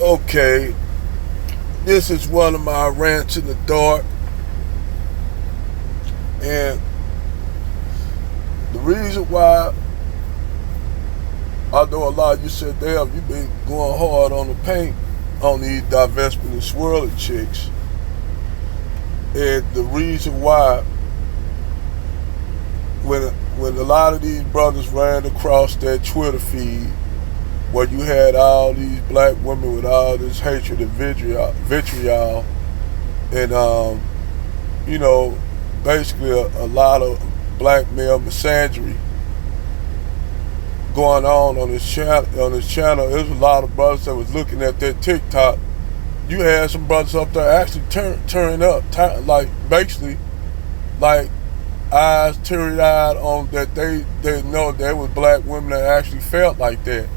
Okay, this is one of my rants in the dark, and the reason why I know a lot of you said, damn, you've been going hard on the paint on these divestment and swirling chicks. And the reason why, when a lot of these brothers ran across that Twitter feed where you had all these black women with all this hatred and vitriol and you know, basically a lot of black male misandry going on this channel. There's a lot of brothers that was looking at that TikTok. You had some brothers up there actually turning up, like basically, like eyes teary eyed on that they know there was black women that actually felt like that.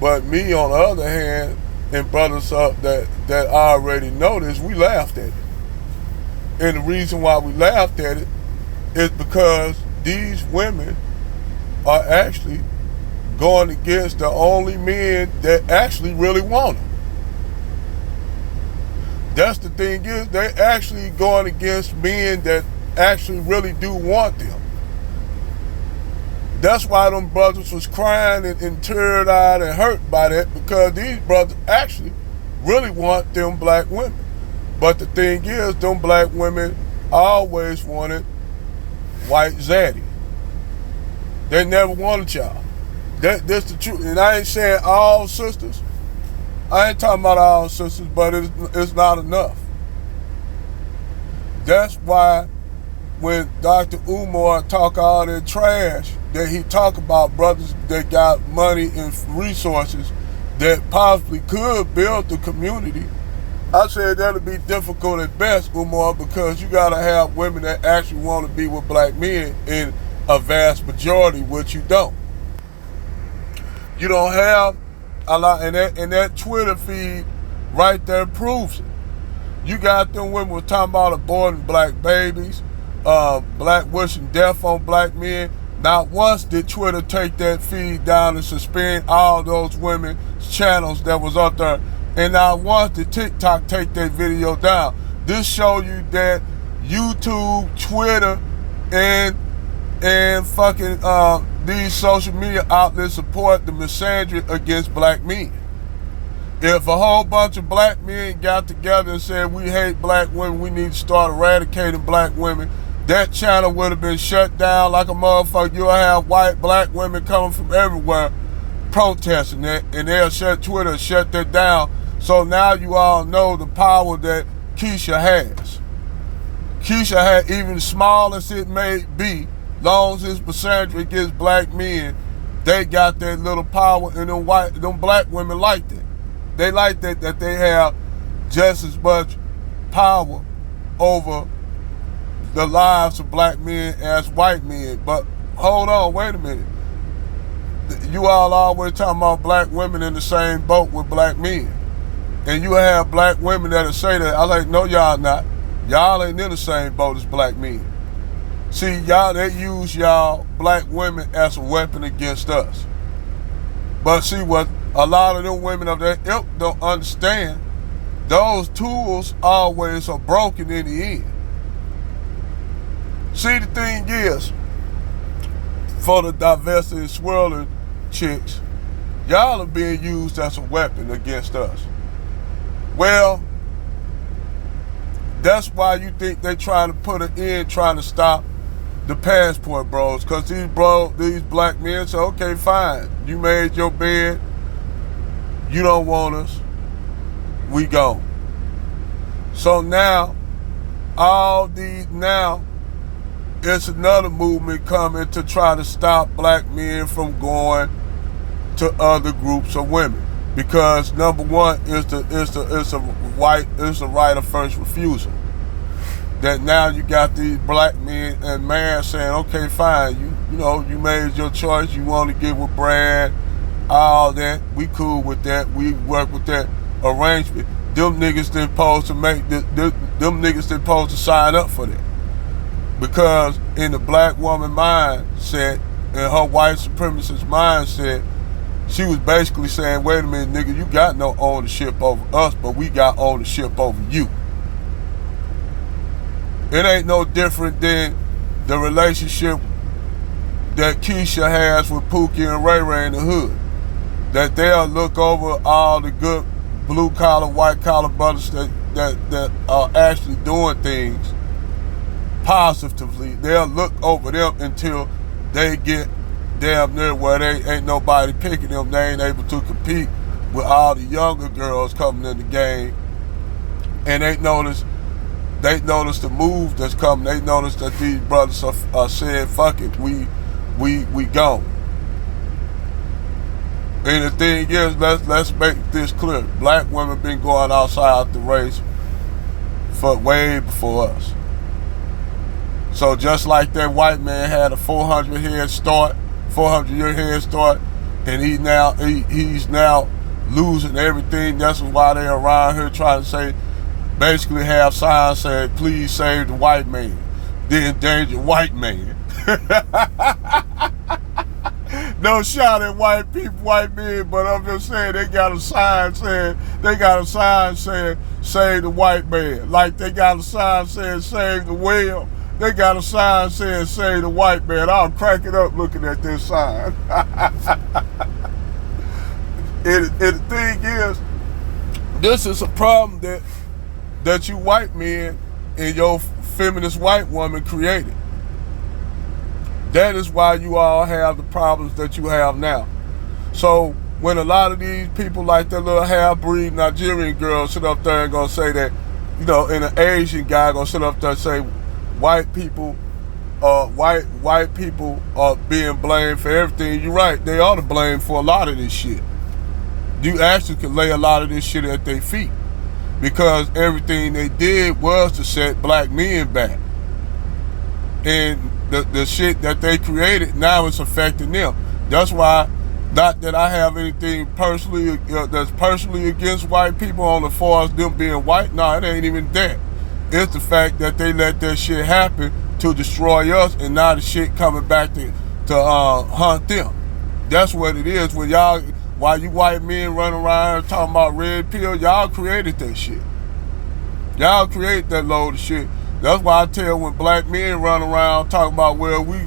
But me, on the other hand, and brothers up that I already noticed, we laughed at it. And the reason why we laughed at it is because these women are actually going against the only men that actually really want them. That's the thing is, they're actually going against men that actually really do want them. That's why them brothers was crying and teary-eyed and hurt by that, because these brothers actually really want them black women. But the thing is, them black women always wanted white zaddy. They never wanted y'all. That's the truth. And I ain't saying all sisters. I ain't talking about all sisters, but it's not enough. That's why when Dr. Umar talk all that trash, that he talk about brothers that got money and resources that possibly could build the community, I said that'll be difficult at best, Umar, because you gotta have women that actually want to be with black men in a vast majority, which you don't. You don't have a lot, and that Twitter feed right there proves it. You got them women were talking about aborting black babies, black wishing death on black men. Not once did Twitter take that feed down and suspend all those women's channels that was up there. And not once did TikTok take that video down. This show you that YouTube, Twitter, and fucking these social media outlets support the misandry against black men. If a whole bunch of black men got together and said we hate black women, we need to start eradicating black women, that channel would have been shut down like a motherfucker. You'll have white black women coming from everywhere protesting that, and they'll shut Twitter, shut that down. So now you all know the power that Keisha has. Keisha had, even small as it may be, long as it's misandry against black men, they got that little power, and them black women like that. They like that they have just as much power over the lives of black men as white men. But hold on, wait a minute. You all always talking about black women in the same boat with black men. And you have black women that'll say that. I like, no, y'all not. Y'all ain't in the same boat as black men. See, y'all, they use y'all black women as a weapon against us. But see, what a lot of them women of that ilk don't understand, those tools always are broken in the end. See, the thing is, for the divested and swirling chicks, y'all are being used as a weapon against us. Well, that's why you think they trying to put an end, trying to stop the passport bros, because these black men say, okay, fine, you made your bed, you don't want us, we gone. So now, it's another movement coming to try to stop black men from going to other groups of women, because number one is the right of first refusal. That now you got these black men and man saying, okay, fine, you made your choice, you want to get with Brad, all that, we cool with that, we work with that arrangement. Them niggas didn't supposed to them niggas didn't supposed to sign up for that. Because in the black woman mindset, in her white supremacist mindset, she was basically saying, wait a minute, nigga, you got no ownership over us, but we got ownership over you. It ain't no different than the relationship that Keisha has with Pookie and Ray Ray in the hood. That they'll look over all the good blue collar, white collar brothers that are actually doing things positively. They'll look over them until they get damn near where they ain't nobody picking them. They ain't able to compete with all the younger girls coming in the game. And they notice the move that's coming. They notice that these brothers are saying, fuck it, we gone. And the thing is, let's make this clear. Black women been going outside the race for way before us. So just like that white man had a 400-year head start, and he's now losing everything. That's why they're around here trying to say, basically have signs saying, please save the white man, the endangered white man. No shot at white people, white men, but I'm just saying they got a sign saying save the white man. Like they got a sign saying save the whale. They got a sign saying save the white man. I'll crack it up looking at this sign. And the thing is, this is a problem that you white men and your feminist white woman created. That is why you all have the problems that you have now. So when a lot of these people like that little half-breed Nigerian girl sit up there and gonna say that, and an Asian guy gonna sit up there and say white people are being blamed for everything, you're right, they are to blame for a lot of this shit. You actually can lay a lot of this shit at their feet, because everything they did was to set black men back. And the shit that they created, now it's affecting them. That's why, not that I have anything personally that's personally against white people on as far as them being white. No, it ain't even that. It's the fact that they let that shit happen to destroy us, and now the shit coming back to hunt them. That's what it is. While you white men running around talking about red pill, y'all created that shit. Y'all created that load of shit. That's why I tell when black men run around talking about, well, we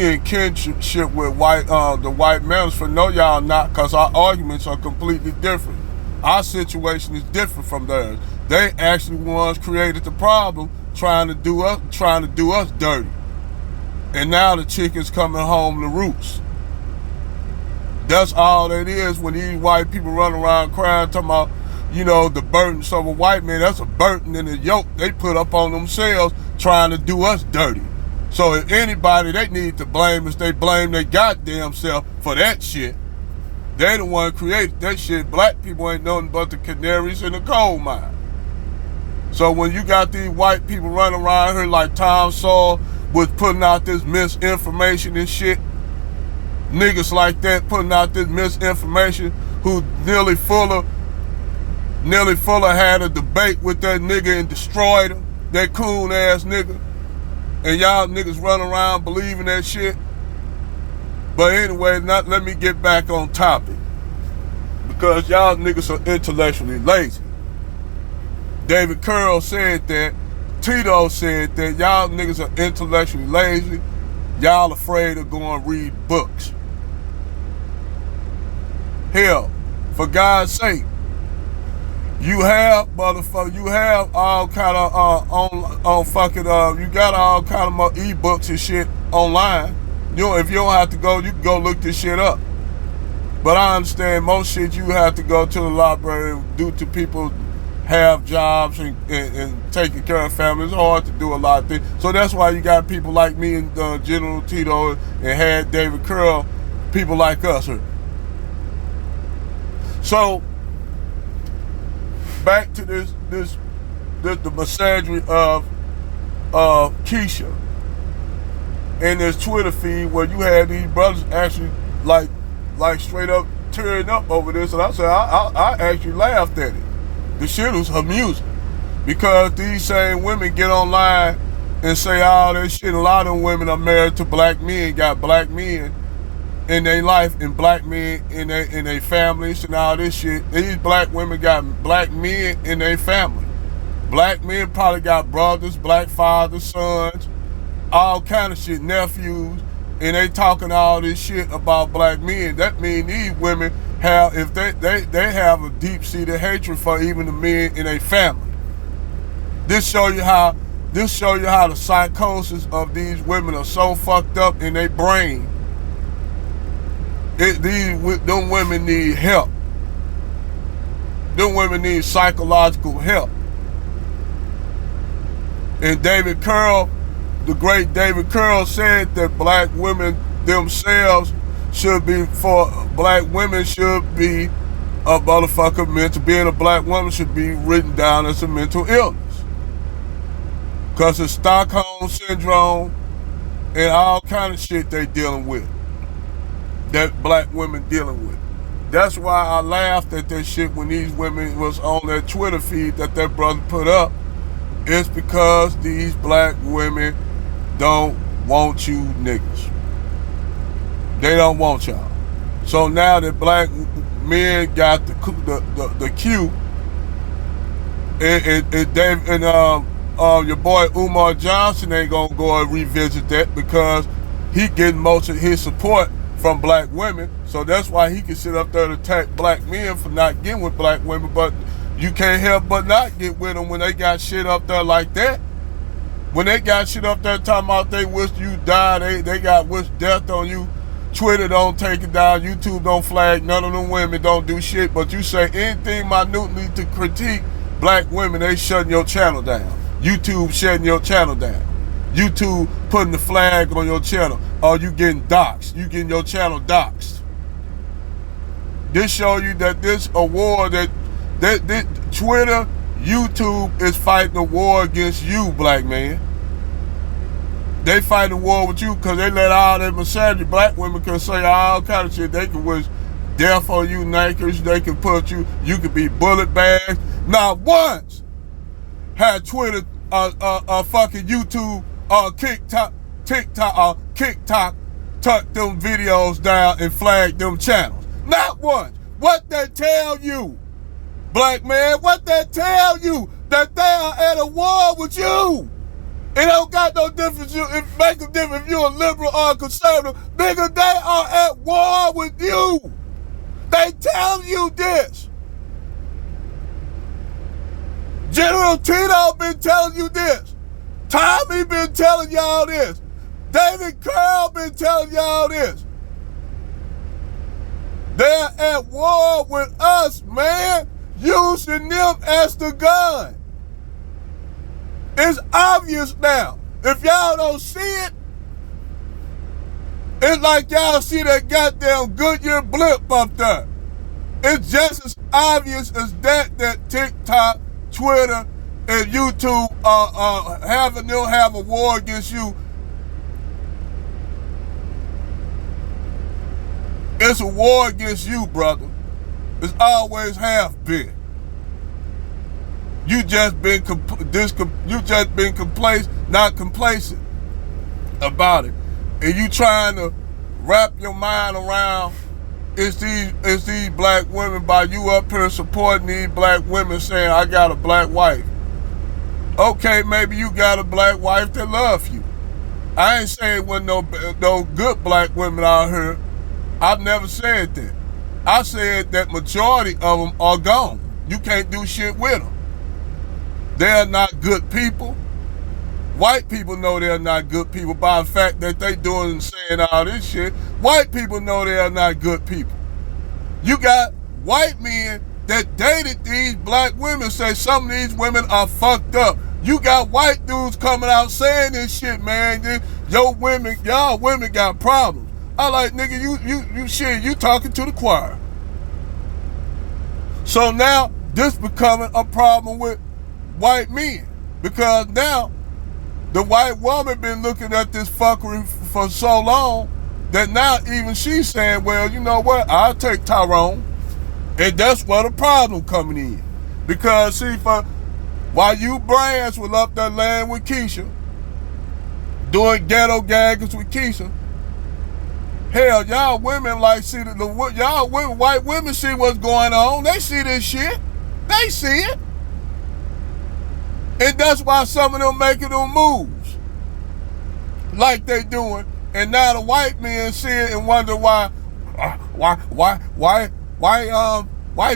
in kinship with the white males. For no, y'all not, because our arguments are completely different. Our situation is different from theirs. They actually ones created the problem, trying to do us dirty. And now the chicken's coming home to roost. That's all it is when these white people run around crying, talking about, the burdens of a white man. That's a burden and a yoke they put up on themselves trying to do us dirty. So if anybody they need to blame is they blame their goddamn self for that shit. They the one created that shit. Black people ain't nothing but the canaries in the coal mine. So when you got these white people running around here like Tom Sawyer was putting out this misinformation and shit, niggas like that putting out this misinformation, who Neely Fuller had a debate with that nigga and destroyed him, that coon ass nigga. And y'all niggas run around believing that shit. But anyway, let me get back on topic, because y'all niggas are intellectually lazy. David Curl said that. Tito said that y'all niggas are intellectually lazy. Y'all afraid of going and read books. Hell, for God's sake, you have all kind of you got all kind of ebooks and shit online. If you don't have to go, you can go look this shit up. But I understand most shit you have to go to the library due to people have jobs and taking care of families. It's hard to do a lot of things. So that's why you got people like me and General Tito and had David Curl, people like us here. So back to the misandry of Keisha and this Twitter feed where you had these brothers actually like straight up tearing up over this, and I said I actually laughed at it. The shit was amusing, because these same women get online and say all this shit. A lot of them women are married to black men, got black men in their life, and black men in their families and all this shit. These black women got black men in their family. Black men probably got brothers, black fathers, sons, all kind of shit, nephews, and they talking all this shit about black men. That mean these women have, if they have a deep-seated hatred for even the men in their family. This show you how the psychosis of these women are so fucked up in their brain. Them women need help. Them women need psychological help. And David Curl, the great David Curl, said that black women themselves black women should be a motherfucker mental. Being a black woman should be written down as a mental illness. Because it's Stockholm Syndrome and all kind of shit they dealing with. That black women dealing with. That's why I laughed at that shit when these women was on that Twitter feed that brother put up. It's because these black women don't want you niggas. They don't want y'all. So now that black men got the cue, and your boy Umar Johnson ain't gonna go and revisit that because he getting most of his support from black women. So that's why he can sit up there and attack black men for not getting with black women, but you can't help but not get with them when they got shit up there like that. When they got shit up there talking about they wish you died, they got wish death on you. Twitter don't take it down, YouTube don't flag, none of them women don't do shit, but you say anything minutely to critique black women, they shutting your channel down. YouTube shutting your channel down. YouTube putting the flag on your channel, or you getting doxxed. You getting your channel doxxed. This show you that this a war that Twitter, YouTube is fighting a war against you, black man. They fighting a war with you because they let all them misandry black women can say all kind of shit. They can wish death on you naked. They can put you could be bullet bags. Not once had Twitter, fucking YouTube, TikTok tuck them videos down and flag them channels. Not once. What they tell you, black man? What they tell you? That they are at a war with you. It don't got no difference. It make a difference if you're a liberal or a conservative. Nigga, they are at war with you. They tell you this. General Tito been telling you this. Tommy been telling y'all this. David Curl been telling y'all this. They're at war with us, man, using them as the gun. It's obvious now. If y'all don't see it, it's like y'all see that goddamn Goodyear blimp up there. It's just as obvious as that TikTok, Twitter, and YouTube they'll have a war against you. It's a war against you, brother. It's always half been. You just been not complacent about it, and you trying to wrap your mind around it's these black women by you up here supporting these black women saying I got a black wife. Okay, maybe you got a black wife that love you. I ain't saying with no good black women out here. I've never said that. I said that majority of them are gone. You can't do shit with them. They're not good people. White people know they're not good people by the fact that they doing and saying all this shit. White people know they are not good people. You got white men that dated these black women say some of these women are fucked up. You got white dudes coming out saying this shit, man. Y'all women got problems. I like, nigga, you shit, you talking to the choir. So now this becoming a problem with white men, because now the white woman been looking at this fuckery for so long that now even she's saying, well, you know what, I'll take Tyrone. And that's where the problem coming in. Because see, while you brands was up there laying with Keisha, doing ghetto gaggers with Keisha, Hell, y'all women like see y'all women, white women see what's going on. They see this shit. They see it. And that's why some of them making them moves like they doing. And now the white men see it and wonder why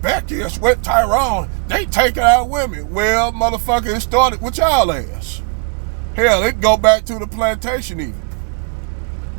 Becky and Sweat Tyrone, they taking out women. Well, motherfucker, it started with y'all ass. Hell, it go back to the plantation even.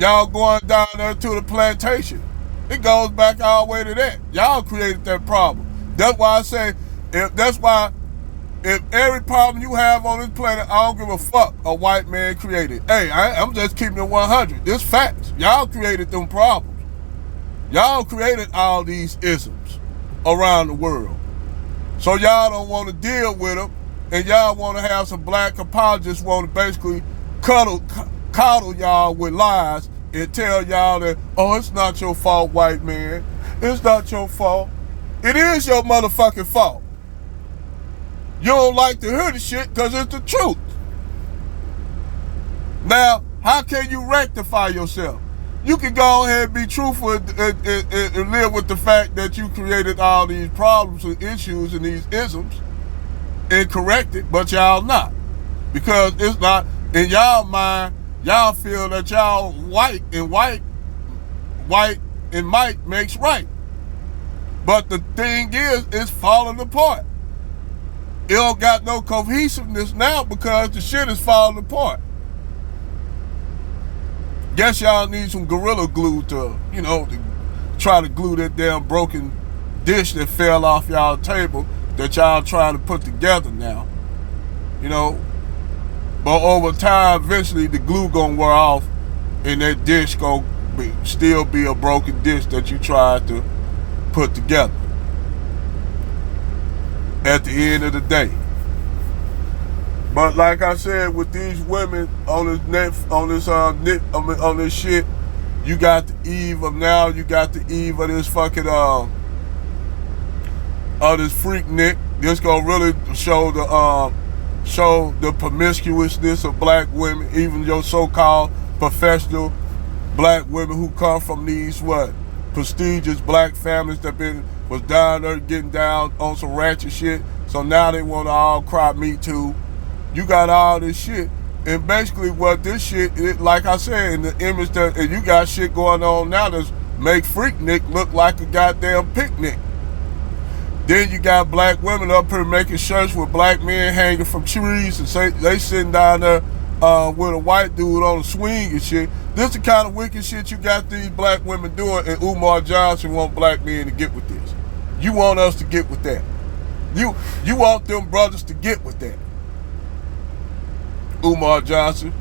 Y'all going down there to the plantation. It goes back all the way to that. Y'all created that problem. That's why I say, if every problem you have on this planet, I don't give a fuck a white man created. Hey, I'm just keeping it 100. This facts. Y'all created them problems. Y'all created all these isms around the world. So y'all don't want to deal with them, and y'all want to have some black apologists want to basically coddle y'all with lies and tell y'all that, oh, it's not your fault, white man. It's not your fault. It is your motherfucking fault. You don't like to hear the shit because it's the truth. Now, how can you rectify yourself? You can go ahead and be truthful and live with the fact that you created all these problems and issues and these isms and correct it, but y'all not. Because it's not, in y'all mind, y'all feel that y'all white and might makes right. But the thing is, it's falling apart. It don't got no cohesiveness now because the shit is falling apart. Guess y'all need some Gorilla Glue to try to glue that damn broken dish that fell off y'all table that y'all trying to put together now. But over time, eventually the glue gonna wear off and that dish gonna still be a broken dish that you tried to put together at the end of the day. But like I said, with these women on this shit, you got the eve of now, you got the eve of this fucking of this freak Nick. This gonna really show the promiscuousness of black women, even your so-called professional black women who come from these prestigious black families that was down there getting down on some ratchet shit. So now they want to all cry me too. You got all this shit, and basically what this shit, like I said, in the image that, and you got shit going on now that's make Freak Nick look like a goddamn picnic. Then you got black women up here making shirts with black men hanging from trees and say they sitting down there with a white dude on a swing and shit. This is the kind of wicked shit you got these black women doing, and Umar Johnson want black men to get with this. You want us to get with that. You want them brothers to get with that. Umar Johnson,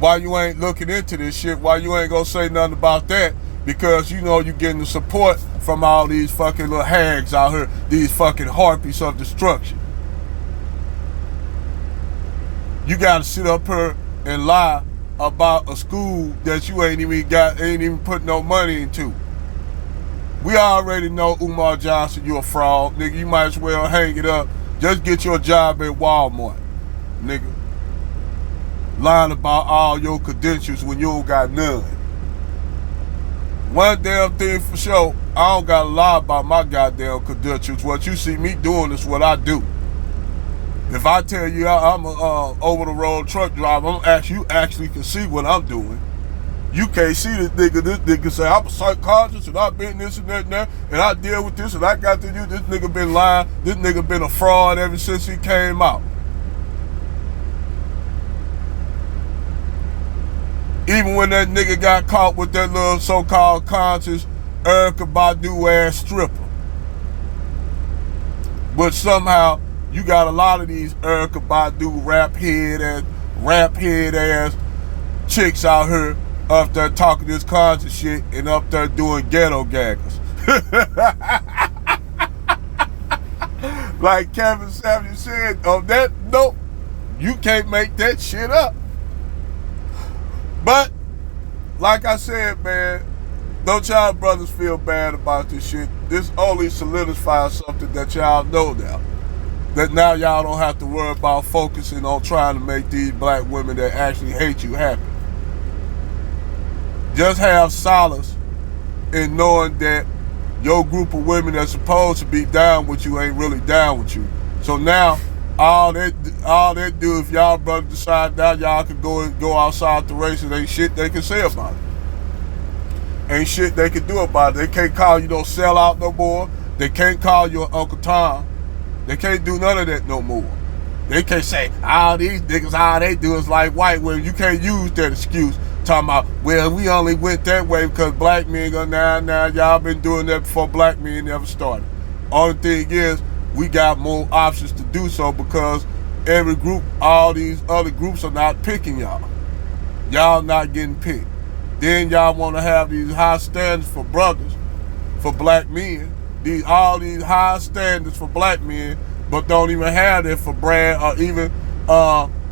why you ain't looking into this shit? Why you ain't gonna say nothing about that? Because you getting the support from all these fucking little hags out here, these fucking harpies of destruction. You gotta sit up here and lie about a school that you ain't even put no money into. We already know, Umar Johnson, you a fraud, nigga. You might as well hang it up. Just get your job at Walmart, nigga. Lying about all your credentials when you don't got none. One damn thing for sure, I don't gotta lie about my goddamn credentials. What you see me doing is what I do. If I tell you I'm a over-the-road truck driver, you actually can see what I'm doing. You can't see this nigga. This nigga say, I'm a psychologist and I've been this and that and that, and I deal with this and I got to do this. Nigga been lying. This nigga been a fraud ever since he came out. Even when that nigga got caught with that little so-called conscious Erykah Badu ass stripper. But somehow you got a lot of these Erykah Badu rap head ass chicks out here up there talking this conscious shit and up there doing ghetto gaggers. Like Kevin Samuels said, on that note, you can't make that shit up. But, like I said, man, don't y'all brothers feel bad about this shit. This only solidifies something that y'all know now. That now y'all don't have to worry about focusing on trying to make these black women that actually hate you happy. Just have solace in knowing that your group of women that's supposed to be down with you ain't really down with you. So now, all they do, if y'all brothers decide now y'all can go outside the race, and ain't shit they can say about it. Ain't shit they can do about it. They can't call you no sellout no more. They can't call you an Uncle Tom. They can't do none of that no more. They can't say, all these niggas, all they do is like white women. You can't use that excuse. Talking about, well, we only went that way because black men go, nah, y'all been doing that before black men ever started. Only thing is, we got more options to do so because every group, all these other groups are not picking y'all. Y'all not getting picked. Then y'all want to have these high standards for brothers, for black men. All these high standards for black men, but don't even have that for Brad, or even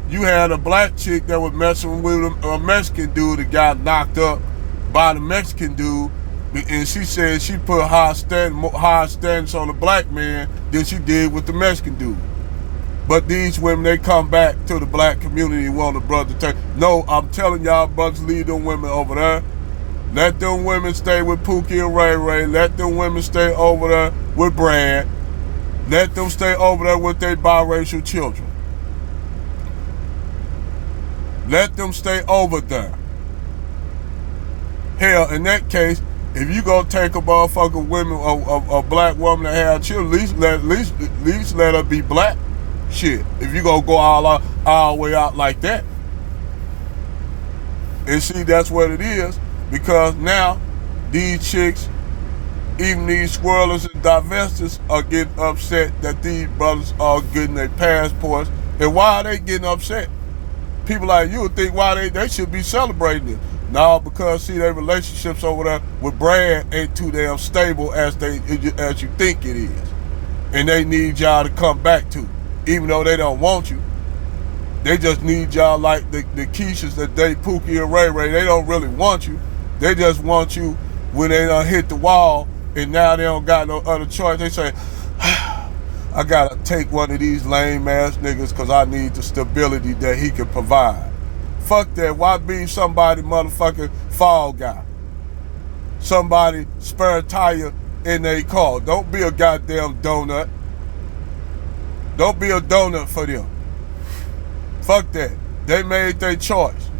you had a black chick that was messing with a Mexican dude that got knocked up by the Mexican dude, and she said she put high standards on the black man than she did with the Mexican dude. But these women, they come back to the black community and want the brother to take. No, I'm telling y'all, brothers, leave them women over there. Let them women stay with Pookie and Ray Ray. Let them women stay over there with Brad. Let them stay over there with their biracial children. Let them stay over there. Hell, in that case, if you gonna take a motherfucking woman, a black woman that have children, at least let her be black. Shit, if you gonna go all the way out like that. And see, that's what it is, because now these chicks, even these squirrelers and divestors, are getting upset that these brothers are getting their passports. And why are they getting upset? People like you would think why they should be celebrating it. No, because see, their relationships over there with Brad ain't too damn stable as you think it is. And they need y'all to come back to. Even though they don't want you. They just need y'all like the Keishas that date Pookie and Ray Ray. They don't really want you. They just want you when they done hit the wall and now they don't got no other choice. They say, I gotta take one of these lame ass niggas because I need the stability that he can provide. Fuck that. Why be somebody motherfucking fall guy? Somebody spare tire in their car. Don't be a goddamn donut. Don't be a donut for them. Fuck that. They made their choice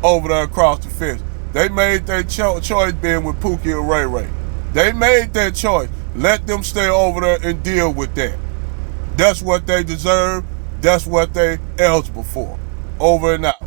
over there across the fence. They made their choice being with Pookie and Ray Ray. They made their choice. Let them stay over there and deal with that. That's what they deserve. That's what they eligible for. Over and out.